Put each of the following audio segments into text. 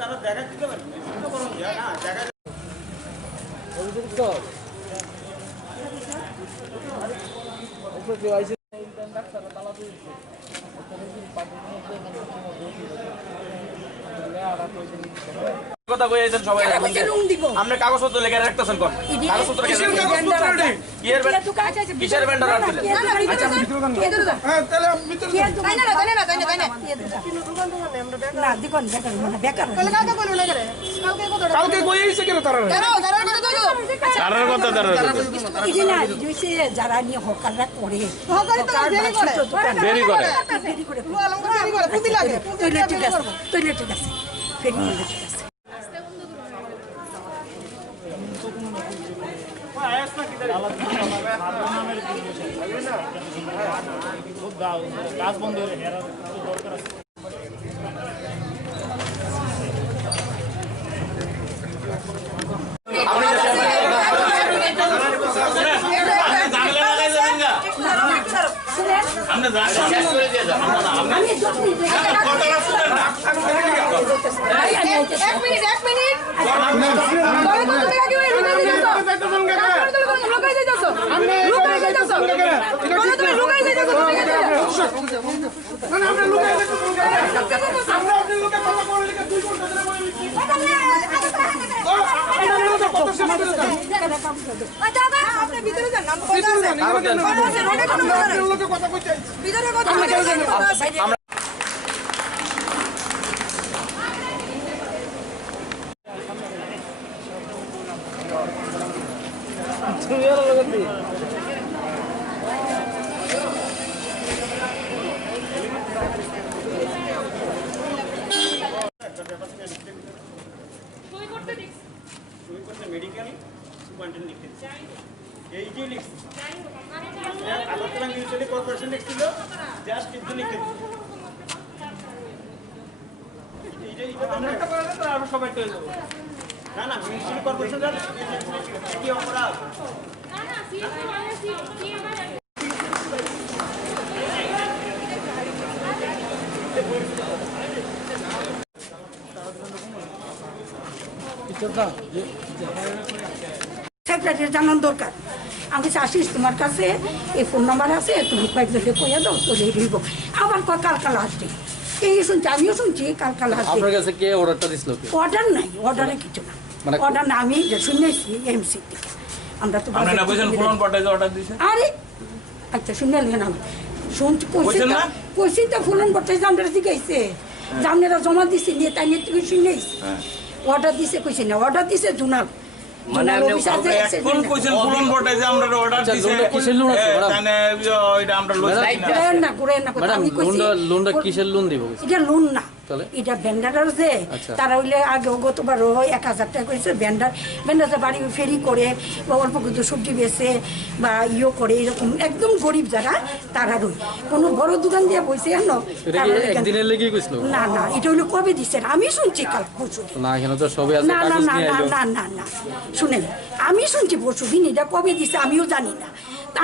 তারা দেখা দিতে পারে না করুন না দেখা কথা কই আইছেন সবাই আমরা কাগজপত্র লেখা রাখতেছেন কোন কাগজপত্র কিসের ভেন্ডার রাখছেন আচ্ছা হ্যাঁ তাহলে ভিতরে তাই না না দেখুন বেকার তাহলে কালকে কোন লাগে কালকে কই আইছে কেন তারার কথা ইদি না জুইছে যারা নিয়ে হকাররা করে হকারি তো দেরি করে পুতি লাগে টয়লেট ঠিক আছে ফেরি নিয়ে ঠিক আছে কাজ বন্ধ হয়ে দরকার আছে মেডিকেল সুপারিনটেন্ডেন্ট লিখতে এই যে লিখছি আগরতলা মিউনিসিপালিটি কর্পোরেশন লিখছিল জাস্ট কিন্তু লিখতে এইটা আমরা একটা করে তো আমরা সবাই হয়ে যাব না না মিউনিসিপালিটি কর্পোরেশন কি অপরাধ না না সিএসসি মানে সিএমআই সেক্রেটারি জানার দরকার আমি আসিস তোমার কাছে এই ফোন নাম্বার আছে তুমি কয়েকজনকে কইয়া দাও তো হইব আবার কালকা লাস্ট ডে এই শুনছি আমিও শুনছি কালকা লাস্ট ডে আপনার কাছে কে অর্ডারটা দিছিল কি অর্ডার নাই অর্ডারে কিছু না অর্ডার না আমি শুনেছি এমসি থেকে আমরা তো আমরা না কইছেন ফোন পাঠাইতে অর্ডার দিছেন আরে আচ্ছা শুনে নিলেন আমি শুনছি কইছি তো ফোন পাঠাইতে আমরা দিকে আইছে জামনেরা জমা দিছি নিয়ে তাই নিয়ে তুই শুনেছি অর্ডার দিছে কইছি না অর্ডার দিছে জুনাল মানে কোন কইছেন ফুলন বটাই যে আমরা অর্ডার দিছে কিসের লোন আছে মানে ওইটা আমরা লোন না করে আমি কইছি লোনটা কিসের লোন দিব এটা লোন না এটা ভেন্ডার যে তারা হইলে আগে গতবার 1000 টাকা করেছে ভেন্ডার বাড়ি ফেরি করে বা অল্প কিছু সবজি বেচে বা ইয়ে করে এরকম একদম গরিব যারা তারা রই কোনো বড় দোকান দিয়ে বসে না না এটা হইলো কবে দিচ্ছেন আমি শুনছি কাল পরশু না না না না না না শুনেন আমি শুনছি পরশু দিন এটা কবে দিচ্ছে আমিও জানি না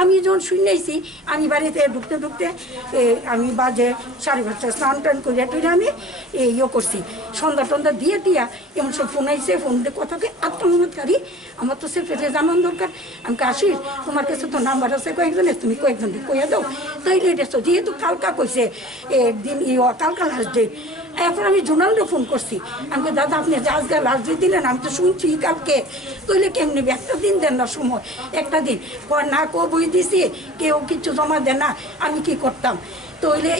আমি যখন শুনেছি আমি বাড়িতে ঢুকতে ঢুকতে আমি বাজে 5:30 স্নান টান করে টুরে আমি ইয়ে করছি সন্ধ্যা টন্ধা দিয়ে দিয়া এমন সব ফোন আইসে ফোন দিয়ে কথাকে আত্মমতকারী আমার তো সেক্রেটারি জানান দরকার আমি আসিস তোমার কাছে তো নাম্বার আছে কয়েকজনের তুমি কয়েকজনকে কইয়া দাও তাইলে এটা যেহেতু কালকা কইছে একদিন কালকা লাস্ট ডেট এখন আমি জোনালকে ফোন করছি আমি দাদা আপনি আজকে লাস্ট ডেট দিলেন আমি তো শুনছি কালকে তইলে কেমনি একটা দিন দেন না সময় একটা দিন না বই দিছি কেউ কিছু জমা দেয় না আমি কি করতাম তইলে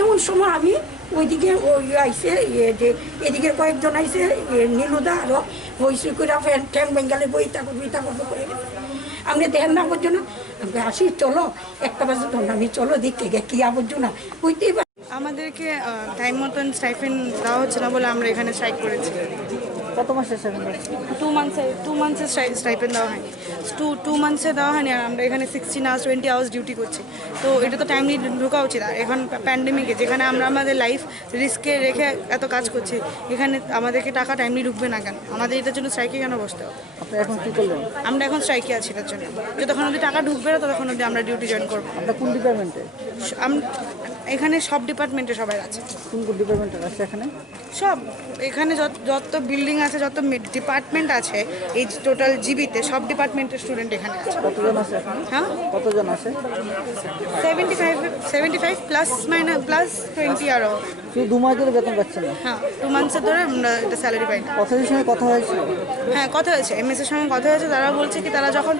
এমন সময় আমি ওইদিকে ওই আইসে যে এদিকে কয়েকজন আইসে নীলুদা আরও হইসি করে ঠ্যাং বেঙ্গালে বই থাকবো করে গেছে আপনি দেখেন না আবর্জ না আমি আসি চলো 1টা বাজে তখন আমি চলো দেখতে গে কি আবর্জ না হইতেই পারে আমাদেরকে টাইম মতন স্টাইফেন্ড দেওয়া হচ্ছে না বলে আমরা এখানে স্ট্রাইক করেছি কত মাসের 2 মান্থসের স্টাইপেন্ড দেওয়া হয়নি 2 মান্থসে দেওয়া হয়নি আর আমরা এখানে 16 আওয়ার্স 20 আওয়ার্স ডিউটি করছি তো এটা তো টাইমলি ঢোকা উচিত আর এখন প্যান্ডেমিকে যেখানে আমরা আমাদের লাইফ রিস্কে রেখে এত কাজ করছি এখানে আমাদেরকে টাকা টাইমলি ঢুকবে না কেন আমাদের এটার জন্য স্ট্রাইকে কেন বসতে হবে আপনি এখন কী করলেন আমরা এখন স্ট্রাইকে আছি এটার জন্য যতক্ষণ অবধি টাকা ঢুকবে না ততক্ষণ অবধি আমরা ডিউটি জয়েন করবো আপনার কোন ডিপার্টমেন্টে এখানে সব ডিপার্টমেন্টে সবাই আছে কোন ডিপার্টমেন্টে আছে এখানে সব এখানে যত বিল্ডিং আছে, যত ডিপার্টমেন্ট আছে, এই টোটাল জিবিতে সব ডিপার্টমেন্টের স্টুডেন্ট এখানে আছে। কতজন আছে এখন? হ্যাঁ, কতজন আছে? 75 প্লাস মাইনাস প্লাস 20 আরও। শুধু 2 মাস ধরে বেতন পাচ্ছেন না? হ্যাঁ, 2 মান্থসের ধরে আমরা এটা স্যালারি পাই না। অথরিটির সঙ্গে কথা হয়েছিল? হ্যাঁ, কথা হয়েছে, এমএস এর সঙ্গে কথা হয়েছে। তারা বলছে কি তারা যখন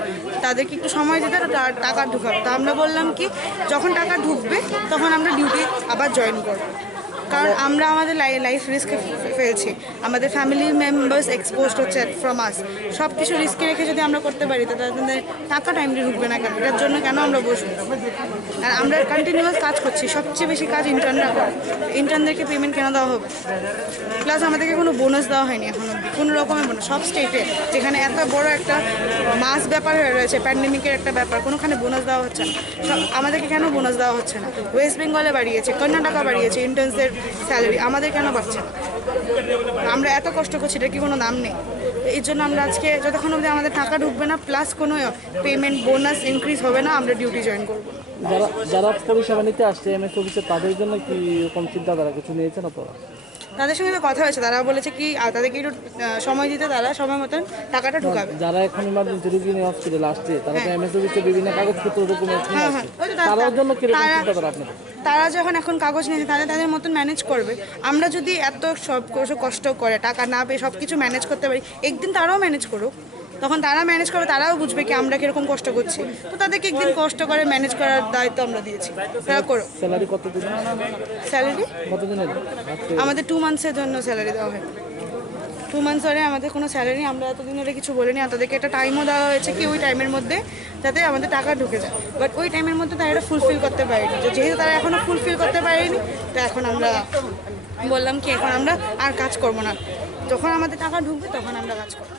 তাদেরকে একটু সময় দিতে টাকা ঢুকাবে। তো আমরা বললাম কি যখন টাকা ঢুকবে তখন আমরা ডিউটি আবার জয়েন করবো, কারণ আমরা আমাদের লাইফ রিস্কে ফেলছি, আমাদের ফ্যামিলি মেম্বার্স এক্সপোজড হচ্ছে ফ্রম আস। সব কিছু রিস্কে রেখে যদি আমরা করতে পারি তো তাদের টাকা টাইমলি ঢুকবে না কেন? এটার জন্য কেন আমরা বসবো? আর আমরা কন্টিনিউয়াস কাজ করছি, সবচেয়ে বেশি কাজ ইন্টার্নরা করে। ইন্টার্নদেরকে পেমেন্ট কেন দেওয়া হবে? প্লাস আমাদেরকে কোনো বোনাস দেওয়া হয়নি এখন অব্দি, কোনো রকমের বোনাস। সব স্টেটে যেখানে এত বড় একটা মাস ব্যাপার হয়ে রয়েছে, প্যান্ডেমিকের একটা ব্যাপার, কোনোখানে বোনাস দেওয়া হচ্ছে না। আমাদেরকে কেন বোনাস দেওয়া হচ্ছে না? ওয়েস্ট বেঙ্গলে বাড়িয়েছে, কর্ণাটকা বাড়িয়েছে ইন্টার্নসদের স্যালারি, আমাদের কেন বাড়ছে না? আমরা এত কষ্ট করছি, এটা কি কোনো দাম নেই? এই জন্য আমরা আজকে যতক্ষণ অবধি আমাদের টাকা ঢুকবে না, প্লাস কোনো পেমেন্ট বোনাস ইনক্রিজ হবে না, আমরা ডিউটি জয়েন করবো না। যারা পরিষেবা নিতে আসছে এমএস অফিসে, তাদের জন্য কি এরকম চিন্তাধারা কিছু নিয়েছেন আপনারা? তাদের সঙ্গে তো কথা হয়েছে, তারা বলেছে কি তাদেরকে একটু সময় দিতে, তারা সময় মতন টাকাটা ঢুকাবে। যারা এখন ইমার্জেন্সি রুগী নিয়ে হসপিটালে আসছে তারা তো এমএস অফিসে বিভিন্ন কাগজপত্র ডকুমেন্ট নিয়ে আসছে, তাদের জন্য কিরকম চিন্তাধারা আপনাদের? তারা যখন এখন কাগজ নিয়েছে তাদের মতন ম্যানেজ করবে। আমরা যদি এত সব কষ্ট করে টাকা না পেয়ে সব কিছু ম্যানেজ করতে পারি, একদিন তারাও ম্যানেজ করুক, তখন তারা ম্যানেজ করবে, তারাও বুঝবে কি আমরা কীরকম কষ্ট করছি। তো তাদেরকে একদিন কষ্ট করে ম্যানেজ করার দায়িত্ব আমরা দিয়েছি, তারা করো। স্যালারি কতদিন? স্যালারি কতদিনের? আমাদের 2 মান্থসের জন্য স্যালারি দেওয়া হয়। 2 মান্থস ধরে আমাদের কোনো স্যালারি, আমরা এতদিন ধরে কিছু বলিনি। আর তাদেরকে একটা টাইমও দেওয়া হয়েছে কি ওই টাইমের মধ্যে যাতে আমাদের টাকা ঢুকে যায়, বাট ওই টাইমের মধ্যে তারা এটা ফুলফিল করতে পারেনি। যেহেতু তারা এখনও ফুলফিল করতে পারেনি, তো এখন আমরা বললাম কি এখন আমরা আর কাজ করবো না, যখন আমাদের টাকা ঢুকবে তখন আমরা কাজ করবো।